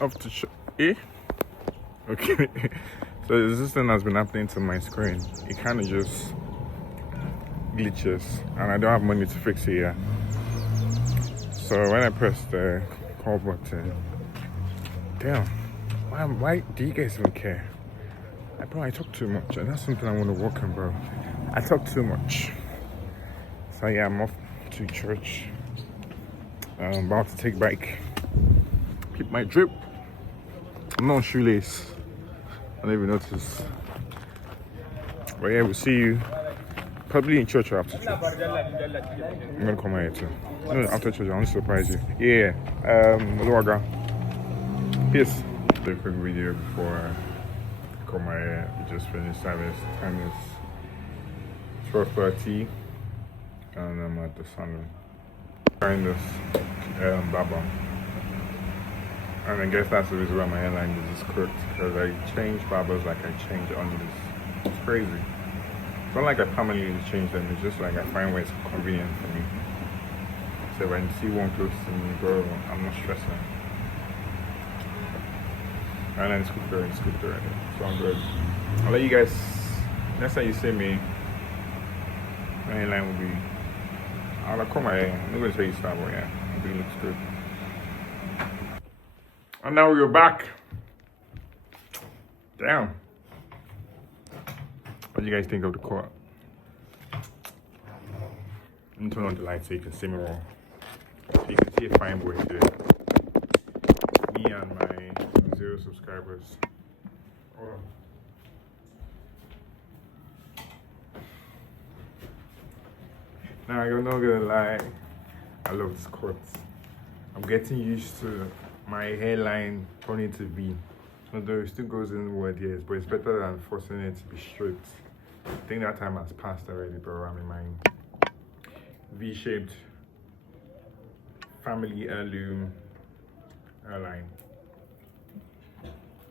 Up to eh? Okay. So this thing has been happening to my screen. It kind of just glitches, and I don't have money to fix it yet. So when I press the call button, damn, why do you guys even care? Bro, I talk too much, and that's something I want to work on, bro. I talk too much. So yeah, I'm off to church. I'm about to take bike. Keep my drip. I'm not on shoelace. I don't even notice. But yeah, we'll see you probably in church or after church. I'm gonna come here too. No, after church, I want to surprise you. Yeah. Luaga. Peace. Do a quick video before I come here. We just finished service. Time is 12:30, and I'm at the salon. Trying this barber. And I guess that's the reason why my hairline is just crooked, because I change barbers like I change onions. It's crazy. It's not like I permanently change them, it's just like I find ways convenient for me. So when I see one close to me, bro, I'm not stressing. And then scoop there, so I'm good. I'll let you guys, next time you see me, my hairline will be, I'll come my hair. I'm not going to tell you stuff, but yeah, it looks good. And now we're back. Damn. What do you guys think of the court? Let me turn on the light so you can see me well. So you can see a fine boy today. Me and my 0 subscribers. Hold on. Now you're not gonna lie, I love this court. I'm getting used to my hairline turning to V. Although it still goes inward, yes, but it's better than forcing it to be straight. I think that time has passed already, bro. I'm in my V-shaped family heirloom hairline.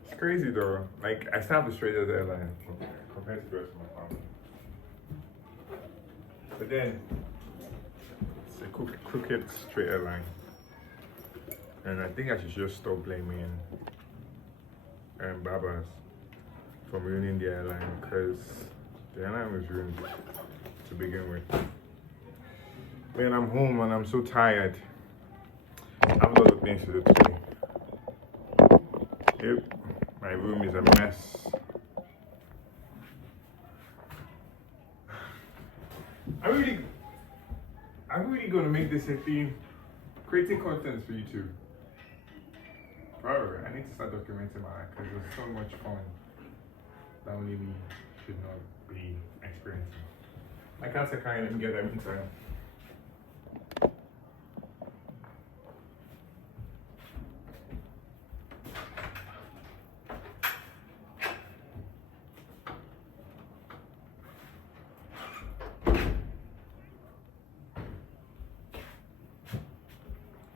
It's crazy though. Like, I still have the straightest hairline compared to the rest of my family. But then, it's a crooked straight hairline. And I think I should just stop blaming barbers for ruining the airline, because the airline was ruined to begin with. Man, I'm home and I'm so tired. I have a lot of things to do today. Yep, my room is a mess. I'm really gonna make this a theme, creating content for YouTube. Bro, I need to start documenting my life, because there's so much fun that only me should not be experiencing. My cats are crying, let me get them inside.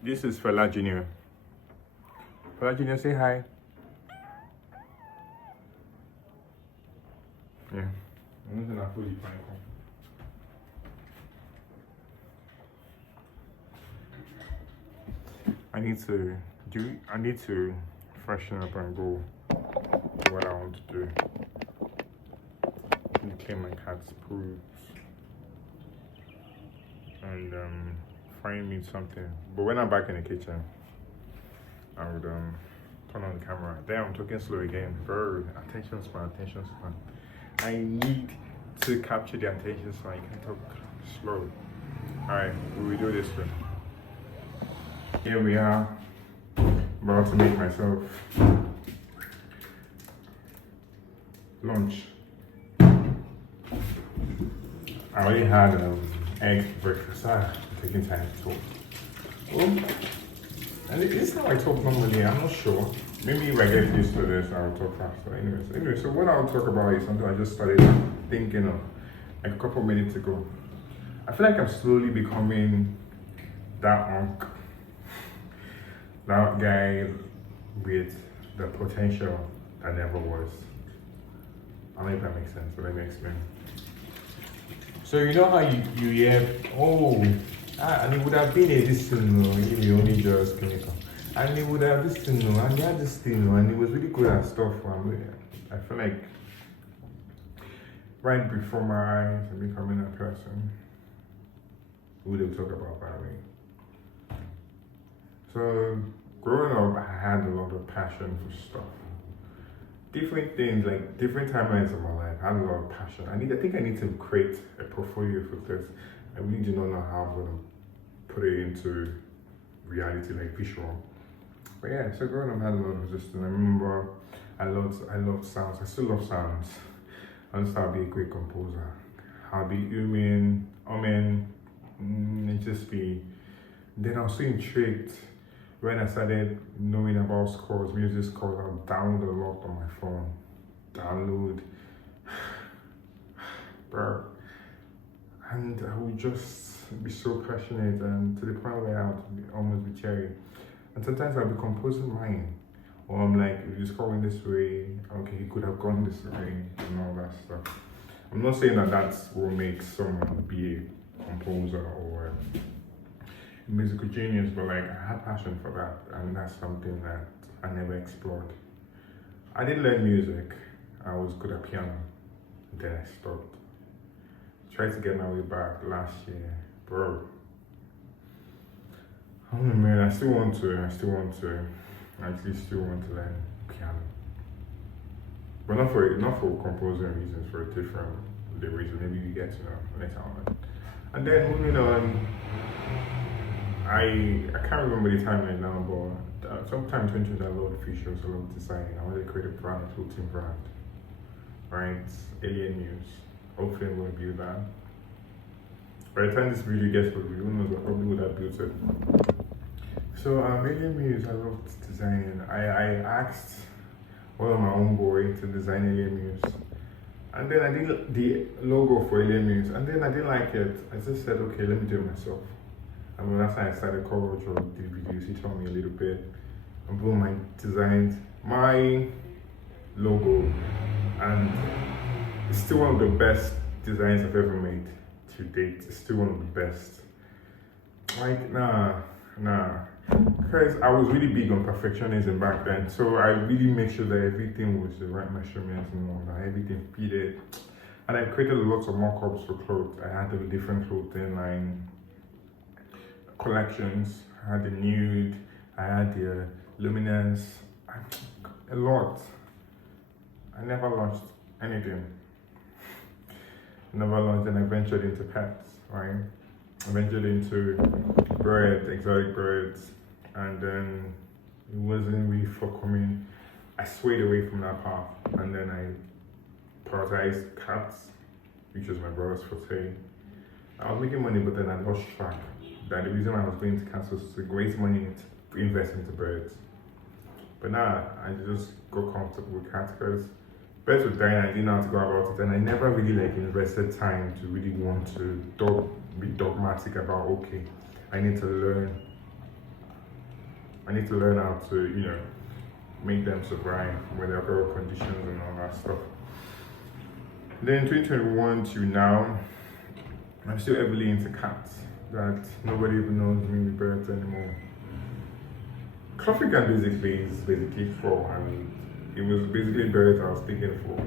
This is Fela Jr. Fela Jr., say hi. Yeah. I'm not gonna fully find I need to freshen up and go do what I want to do. I need to clean my cat's poops and find me something. But when I'm back in the kitchen, I would turn on the camera. Damn, I'm talking slow again. Bro, attention span. I need to capture the attention span. You can talk slow. Alright, we will do this one. Here we are, about to make myself lunch. I already had egg breakfast. I'm taking time to talk. Oh. And this is how I talk normally, I'm not sure. Maybe if I get used to this, I'll talk faster. Anyway, so what I'll talk about is something I just started thinking of like a couple minutes ago. I feel like I'm slowly becoming that guy with the potential that never was. I don't know if that makes sense, but let me explain. So you know how you hear, and it would have been a distance if you only just clinical. And he would have this thing, and he had this thing, and he was really good at stuff. I feel like right before my eyes and becoming a person who they talk about that way. So growing up, I had a lot of passion for stuff. Different things, like different timelines of my life. I had a lot of passion. I think I need to create a portfolio for this. I really do not know how I'm gonna put it into reality, like visual. But yeah, so growing up, I had a lot of resistance. I remember I loved sounds. I still love sounds. I just thought I'd be a great composer. I'll be it just be. Then I was so intrigued when I started knowing about scores, music scores. I would download a lot on my phone. Bro. And I would just be so passionate, and to the point where I would almost be teary. And sometimes I'll be composing mine. Or I'm like, if you're scoring this way, okay, he could have gone this way, and all that stuff. I'm not saying that that's what makes someone be a composer or a musical genius, but like I had passion for that, and that's something that I never explored. I did learn music. I was good at piano. Then I stopped. Tried to get my way back last year, bro. Oh man, I still want to actually still want to learn piano. But not for composing reasons, for a different reason. Maybe you get to know later on. And then moving on, I can't remember the time right now, but sometime 2020 I loved features, I loved designing. I wanted to create a brand, a clothing brand. Right? Alien News. Hopefully I'm gonna build that. By the time this video gets published, who knows, I probably would have built it. So Alien Muse, I loved designing. I asked one of my own boy to design Alien Muse. And then I did the logo for Alien Muse. And then I didn't like it. I just said, okay, let me do it myself. And when that's how I started coverage or did videos, he taught me a little bit. And boom, I designed my logo. And it's still one of the best designs I've ever made to date. It's still one of the best. Like, nah. Because I was really big on perfectionism back then. So I really made sure that everything was the right measurements and all that, everything fitted. And I created lots of mock-ups for clothes. I had a different clothing line collections. I had the nude, I had the luminous, a lot. I never launched anything. Never launched, and I ventured into pets, right? I ventured into birds, exotic birds, and then it wasn't really forthcoming. I swayed away from that path, and then I prioritized cats, which was my brother's forte. I was making money, but then I lost track. That the reason why I was going to cats was to raise money to invest into birds. But now I just got comfortable with cats because birds were dying. I didn't know how to go about it, and I never really invested time to really want to be dogmatic about, okay, I need to learn how to make them survive when there are conditions and all that stuff. Then 2021 to now, I'm still heavily into cats. That nobody even knows me with birds anymore. Coffee Can is basically for, and it was basically birds I was thinking for.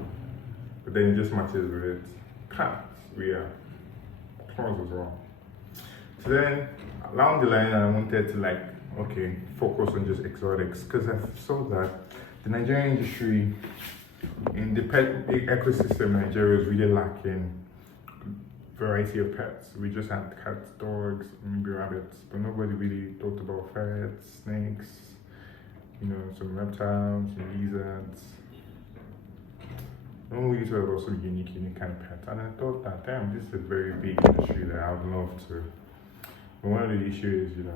But then it just matches with cats, claws as well. So then along the line I wanted to focus on just exotics, because I saw that the Nigerian industry in the pet ecosystem, Nigeria is really lacking variety of pets. We just had cats, dogs, maybe rabbits, but nobody really talked about ferrets, snakes, some reptiles, some lizards. No one really talked about some unique kind of pets. And I thought that, damn, this is a very big industry that I would love to. But one of the issues is,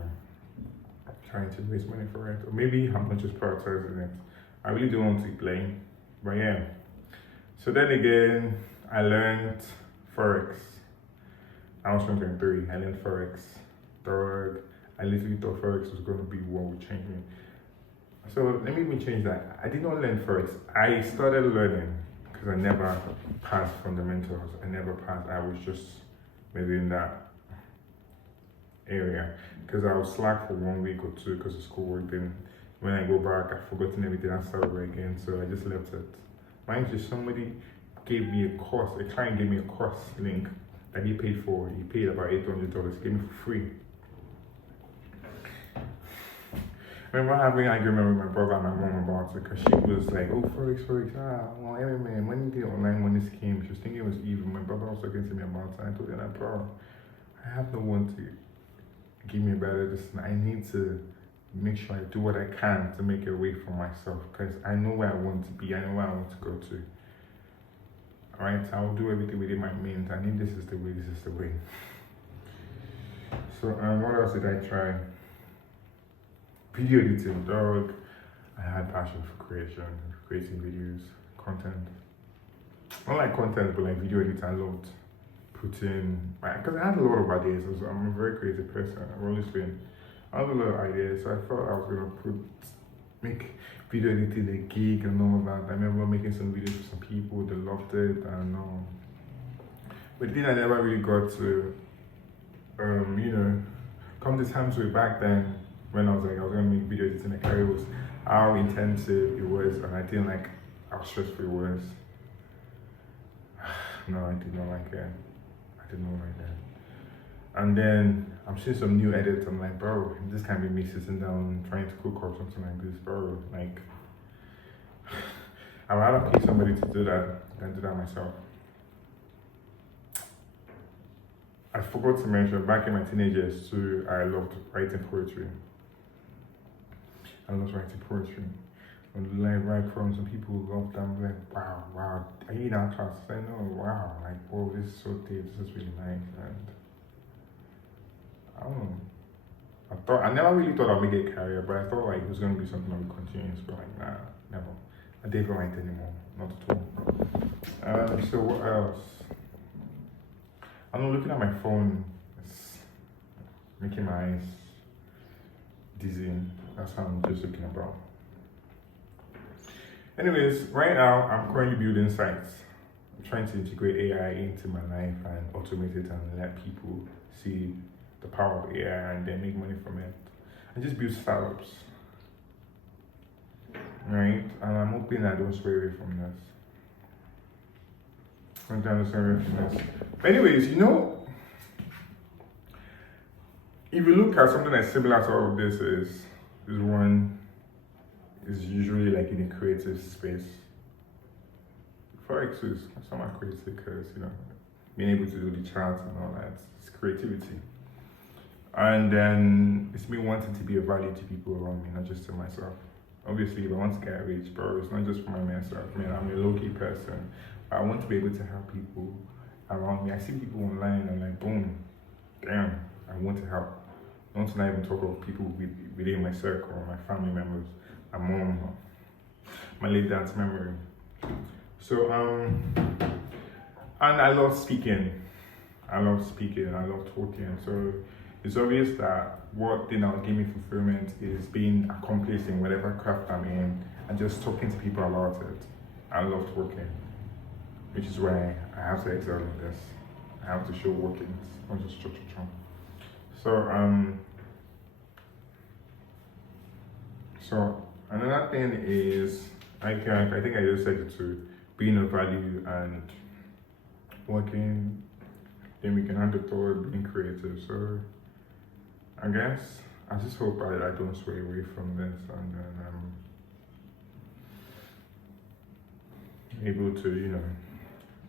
trying to raise money for it. Or maybe I'm not just prioritizing it. I really do want to play, but yeah. So then again, I learned Forex. I was 23, I learned Forex. Third, I literally thought Forex was going to be what would change me. So let me even change that. I did not learn Forex. I started learning because I never passed fundamentals. I was just maybe in that area because I was slack for 1 week or two because of schoolwork. Then when I go back, I've forgotten everything. I started over again, so I just left it. Mind you, somebody gave me a course. A client gave me a course link that he paid for. He paid about $800. He gave me for free. I remember having an argument with my brother and my mom about it because she was like, oh, Forex, well, hey, man, when you get online when this came, she was thinking it was even. My brother was talking to me about it. I told her, like, bro, I have no one to give me a better decision. I need to make sure I do what I can to make a way for myself because I know where I want to be. I know where I want to go to. All right, I will do everything within my means. I need this is the way, this is the way. So, what else did I try? Video editing, dog. I had passion for creating videos, content. Not like content, but like video editing. I loved putting, because I had a lot of ideas. I'm a very creative person. I've always been. I had a lot of ideas, so I thought I was gonna make video editing a gig and all of that. I remember making some videos for some people. They loved it, and but then I never really got to, come to terms with back then. When I was like, I was gonna make video editing a career, was how intensive it was, and I didn't like how stressful it was. No, I did not like it. I did not like that. And then I'm seeing some new edits. I'm like, bro, this can't be me sitting down trying to cook or something like this, bro. Like, I'd rather pay somebody to do that than do that myself. I forgot to mention, back in my teenage years too, I loved writing poetry. I love writing poetry. Like right from some people who love them, like, wow, are you in our class? I know, wow, like, oh, this is so deep, this is really nice. And I don't know. I never really thought I'd make it a career, but I thought like it was gonna be something I would continue. But like, nah, never. I didn't write anymore, not at all. So what else? I'm looking at my phone. It's making my eyes dizzy. That's how I'm just looking about. Anyways, right now I'm currently building sites. I'm trying to integrate AI into my life and automate it and let people see the power of AI and then make money from it. And just build startups. Right? And I'm hoping I don't stray away from this. I'm trying to stray away from this. But anyways, if you look at something that's similar to all of this is usually like in a creative space. Forex is somewhat creative because, being able to do the charts and all that, it's creativity. And then it's me wanting to be of value to people around me, not just to myself. Obviously, if I want to get rich, bro, it's not just for myself. Man, I'm a low-key person. I want to be able to help people around me. I see people online and I'm like, boom, damn, I want to help. I want to not even talk of people within my circle, my family members, my mom, my late dad's memory. So, and I love speaking. I love talking. So it's obvious that what thing that will give me fulfillment is being accomplished in whatever craft I'm in and just talking to people about it. I love talking, which is why I have to excel in this. I have to show workings, not just chop. So another thing is, I think I just said it too, being of value and working, then we can handle toward being creative. So I guess I just hope I don't sway away from this and then I'm able to,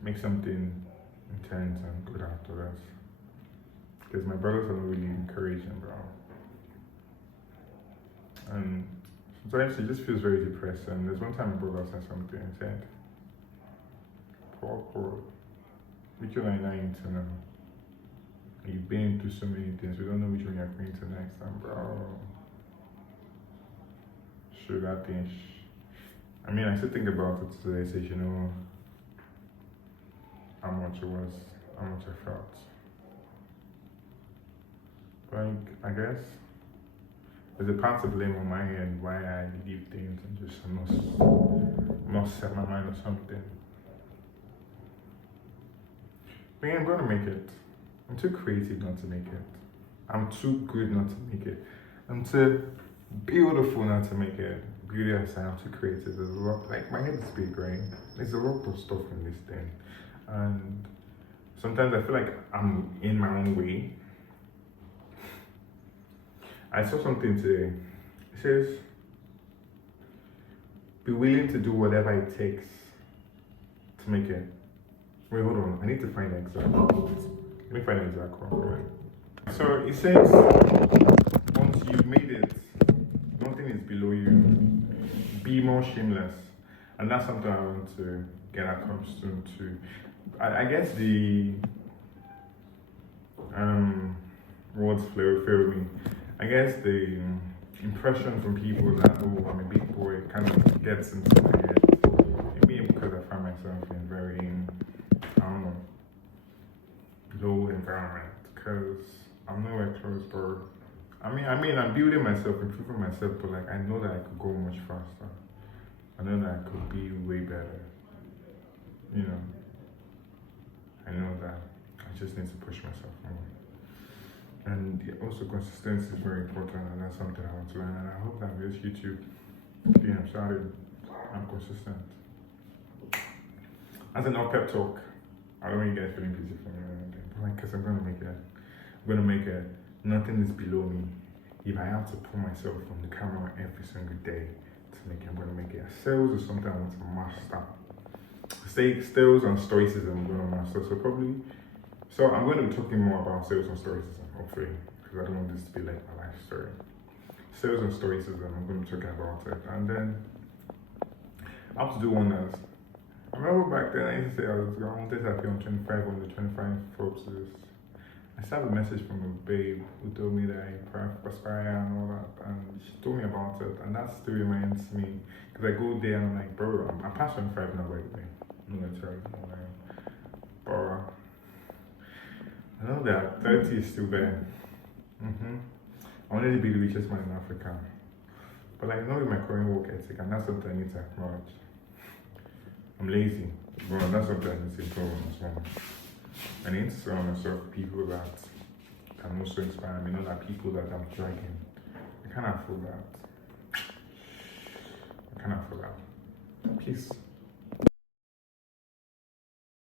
make something intense and good after this. Because my brothers are not really encouraging, bro. And sometimes it just feels very depressing. There's one time my brother said something and said, Poor, which one are you into now? You've been through so many things, we don't know which one you're going to next time, bro. Sure, that thing. I still think about it today, say, how much it was, how much I felt. Like, I guess there's a part to blame on my end why I leave things and just must set my mind on something. But yeah, I'm gonna make it. I'm too creative not to make it. I'm too good not to make it. I'm too beautiful not to make it. Beauty aside, I'm too creative. There's a lot, like my head is big, right? There's a lot of stuff in this thing. And sometimes I feel like I'm in my own way. I saw something today. It says, be willing to do whatever it takes to make it. Wait, hold on. I need to find the exact quote. Let me find the exact quote. Right. So it says, once you've made it, nothing is below you. Be more shameless. And that's something I want to get accustomed to. I guess the words fail me. I guess the impression from people that, oh, I'm a big boy, kind of gets into my head. Maybe because I find myself in very, I don't know, low environment, because I'm nowhere close, but I mean, I'm building myself, improving myself, but like I know that I could go much faster. I know that I could be way better. You know, I know that I just need to push myself more. And also consistency is very important, and that's something I want to learn. And I hope that with YouTube being started, I'm consistent. As an all pep talk, I don't want you guys feeling busy for me or anything, but like, cause I'm gonna make it. I'm gonna make it. Nothing is below me. If I have to put myself on the camera every single day to make it, I'm gonna make it. Sales is something I want to master. Sales and stoicism I'm gonna master. So I'm going to be talking more about sales and stoicism, hopefully, because I don't want this to be like my life story. Sales and stoicism, I'm going to be talking about it. And then I have to do one that's, I remember back then I used to say I wanted to appear on 25 on the 25 Forbes. I saw a message from a babe who told me that I perspire and all that, and she told me about it, and that still reminds me, because I go there and I'm like, bro, I'm past 25 now, by the way. I'm not sure, but I know that 30 is still there. I wanted to be the richest man in Africa. But like, not with my current work ethic, and that's something I need to acknowledge. I'm lazy, bro, that's something I need to improve on as well. I need to surround myself with people that can also inspire me, not that people that I'm dragging. I cannot feel that. Peace.